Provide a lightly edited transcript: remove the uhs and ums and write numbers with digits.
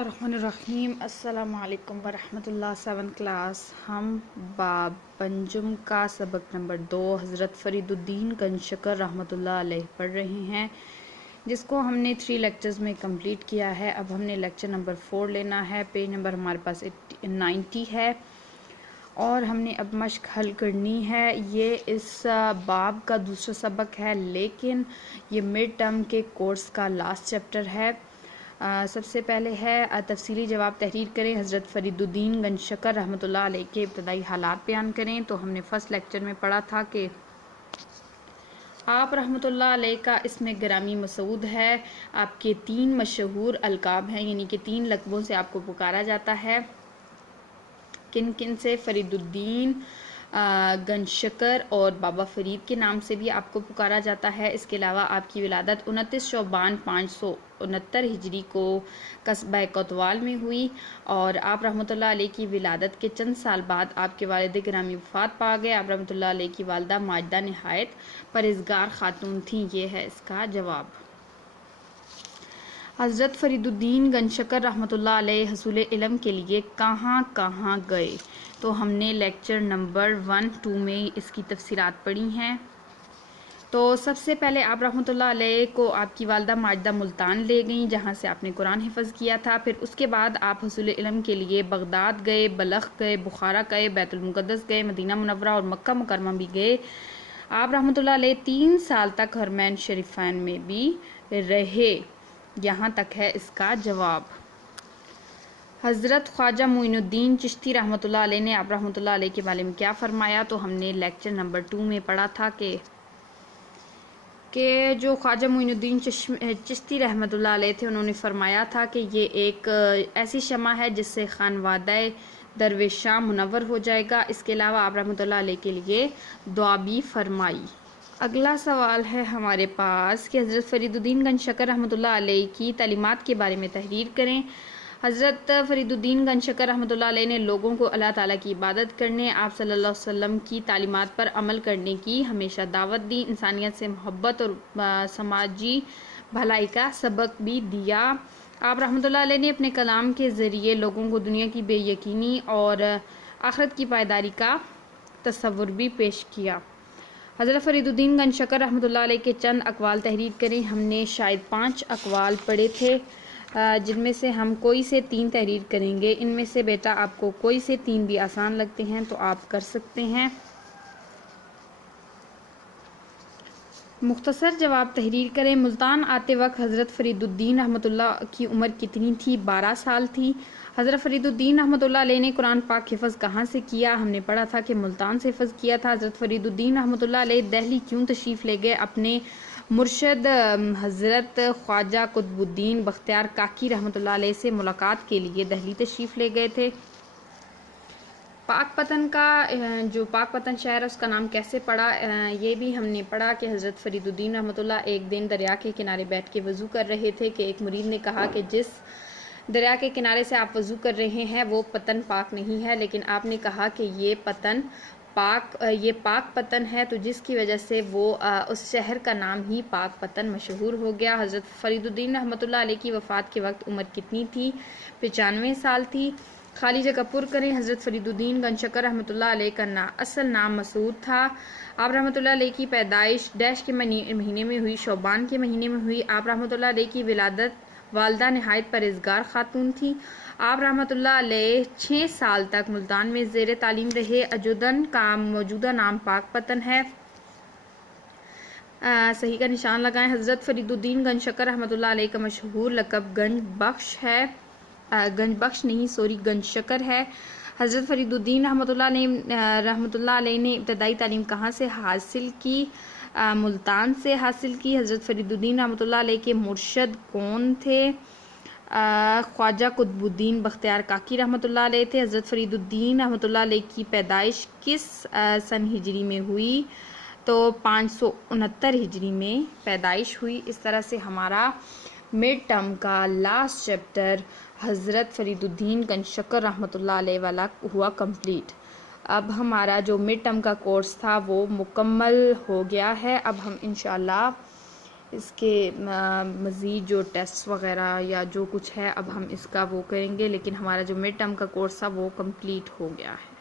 बिस्मिल्लाहिर्रहमानिर्रहीम। अस्सलाम वालेकुम वरहमतुल्लाह। 7th क्लास हम बाब पंजुम का सबक नंबर 2 हज़रत फरीदुद्दीन गंजशकर रहमतुल्लाह अलैह पढ़ रहे हैं, जिसको हमने 3 लेक्चर्स में कंप्लीट किया है। अब हमने लेक्चर नंबर 4 लेना है। पेज नंबर हमारे पास 90 है और हमने अब मश्क हल करनी है। ये इस बाब का दूसरा सबक है, लेकिन ये मिड टर्म के कोर्स का लास्ट चैप्टर है। सबसे पहले है तफसीली जवाब तहरीर करें। हज़रत फरीदुद्दीन गंजशकर रहमतुल्लाह अलैह के इब्तदाई हालात बयान करें। तो हमने फर्स्ट लेक्चर में पढ़ा था कि आप रहमतुल्लाह अलैह का इसमें गिरामी मसूद है। आपके 3 मशहूर अलकाब हैं, यानी कि 3 लक़बों से आपको पुकारा जाता है। किन किन से? फरीदुद्दीन, गंजशकर और बाबा फरीद के नाम से भी आपको पुकारा जाता है। इसके अलावा आपकी विलादत 29 शौबान 569 हिजरी को कस्बा कोतवाल में हुई और आप रहमतुल्लाह अलैह की विलादत के चंद साल बाद आपके वालिद गिरामी वफ़ात पा गए। आप रहमतुल्लाह अलैह की वालदा माजिदा नहायत परहेज़गार खातून थीं। ये है इसका जवाब। हज़रत फरीदुद्दीन गंजशकर रहमतुल्लाह अलैह हसूल इल्म के लिए कहाँ कहाँ गए? तो हमने लेक्चर नंबर 1-2 में इसकी तफसीलात पढ़ी हैं। तो सबसे पहले आप रहमतुल्लाह अलैह को आपकी वालदा माजिदा मुल्तान ले गईं, जहाँ से आपने कुरान हिफ़्ज़ किया था। फिर उसके बाद आप हसूल इल्म के लिए बगदाद गए, बलख गए, बुखारा गए, बैतुल मुक़द्दस गए, मदीना मुनव्वरा और मक्का मुकर्रमा भी गए। आप रहमतुल्लाह अलैह 3 साल तक हरमैन शरीफैन में भी रहे। यहाँ तक है इसका जवाब। हज़रत ख्वाजा मोइनुद्दीन चिश्ती रहमतुल्लाह अलैह ने आप रहमतुल्लाह अलैह के बारे में क्या फ़रमाया? तो हमने लेक्चर नंबर 2 में पढ़ा था कि जो ख्वाजा मोइनुद्दीन चिश्ती रहमतुल्लाह अलैह थे, उन्होंने फ़रमाया था कि ये एक ऐसी शमा है जिससे खानवादाए दरवेशा मुनव्वर हो जाएगा। इसके अलावा आप रहमतुल्लाह अलैह के लिए दुआ भी फरमाई। अगला सवाल है हमारे पास कि हज़रत फरीदुद्दीन गंजशकर रहमतुल्लाह अलैह की तालीमात के बारे में तहरीर करें। हज़रत फरीदुद्दीन गंजशकर रहमतुल्लाह अलैह ने लोगों को अल्लाह ताला की इबादत करने, आप सल्लल्लाहु अलैहि वसल्लम की तालीमात पर अमल करने की हमेशा दावत दी। इंसानियत से मोहब्बत और समाजी भलाई का सबक भी दिया। आप रहमतुल्लाह अलैह ने अपने कलाम के ज़रिए लोगों को दुनिया की बेयकीनी और आखिरत की पायदारी का तसव्वुर भी पेश किया। हज़रत फरीदुद्दीन गंजशकर रहमतुल्लाह अलैह के चंद अक़वाल तहरीर करें। हमने शायद 5 अक़वाल पढ़े थे, जिनमें से हम कोई से 3 तहरीर करेंगे। इनमें से बेटा आपको कोई से 3 भी आसान लगते हैं तो आप कर सकते हैं। मुख्तसर जवाब तहरीर करें। मुल्तान आते वक्त हज़रत फरीदुद्दीन रहमतुल्लाह की उम्र कितनी थी? 12 साल थी। हज़रत फरीदुद्दीन रहमतुल्लाह अलैह ने कुरान पाक हिफ़्ज़ कहाँ से किया? हमने पढ़ा था कि मुल्तान से हिफ़्ज़ किया था। हज़रत फरीदुद्दीन रहमतुल्लाह अलैह दिल्ली क्यों तशरीफ़ ले गए? अपने मुर्शद हज़रत ख्वाजा कुतुबुद्दीन बख्तियार काकी रहमतुल्लाह अलैह से मुलाकात के लिए दिल्ली तशरीफ़ ले गए थे। पाकपतन का जो पाकपतन शहर है उसका नाम कैसे पड़ा? ये भी हमने पढ़ा कि हज़रत फरीदुद्दीन रहमतुल्लाह एक दिन दरिया के किनारे बैठ के वज़ू कर रहे थे कि एक मुरीद ने कहा कि जिस दरिया के किनारे से आप वज़ू कर रहे हैं वो पतन पाक नहीं है, लेकिन आपने कहा कि ये पाक पतन है, तो जिसकी वजह से वो उस शहर का नाम ही पाक पतन मशहूर हो गया। हज़रत फरीदुद्दीन रहमतुल्लाह अलैह की वफ़ात के वक्त उम्र कितनी थी? 95 साल थी। खाली जगह पुर करें। हज़रत फरीदुद्दीन गंजशकर रहमतुल्लाह अलैह का असल नाम मसूद था। आप रहमतुल्लाह अलैह की पैदाइश डैश के महीने में हुई? शौबान के महीने में हुई। आप रहमतुल्लाह अलैह की विलादत वालदा नहायत परहेज़गार खातून थी। आप रहमतुल्लाह अलैह 6 साल तक मुल्तान में ज़ेर तालीम रहे। अजूदन का मौजूदा नाम पाकपतन है। सही का निशान लगाएं। हज़रत फरीदुद्दीन गंजशकर रहमतुल्लाह अलैह का मशहूर लक़ब गंजशकर है। हज़रत फरीदुद्दीन रहमतुल्लाह अलैह ने इब्तदाई तालीम कहाँ से हासिल की? मुल्तान से हासिल की। हज़रत फरीदुद्दीन रहमतुल्लाह अलैह के मुर्शद कौन थे? ख्वाजा कुतुबुद्दीन बख्तियार काकी रहमतुल्लाह अलैह थे। हज़रत फरीदुद्दीन रहमतुल्लाह अलैह की पैदाइश किस सन हिजरी में हुई? तो 569 हिजरी में पैदाइश हुई। इस तरह से हमारा मिड टर्म का लास्ट चैप्टर हज़रत फरीदुद्दीन गंजशकर रहमतुल्लाह अलैह वाला हुआ कंप्लीट। अब हमारा जो मिड टर्म का कोर्स था वो मुकम्मल हो गया है। अब हम इंशाअल्लाह اس کے مزید جو ٹیسٹ وغیرہ یا جو کچھ ہے اب ہم اس کا وہ کریں گے، لیکن ہمارا جو مڈ ٹرم کا کورس تھا وہ کمپلیٹ ہو گیا ہے۔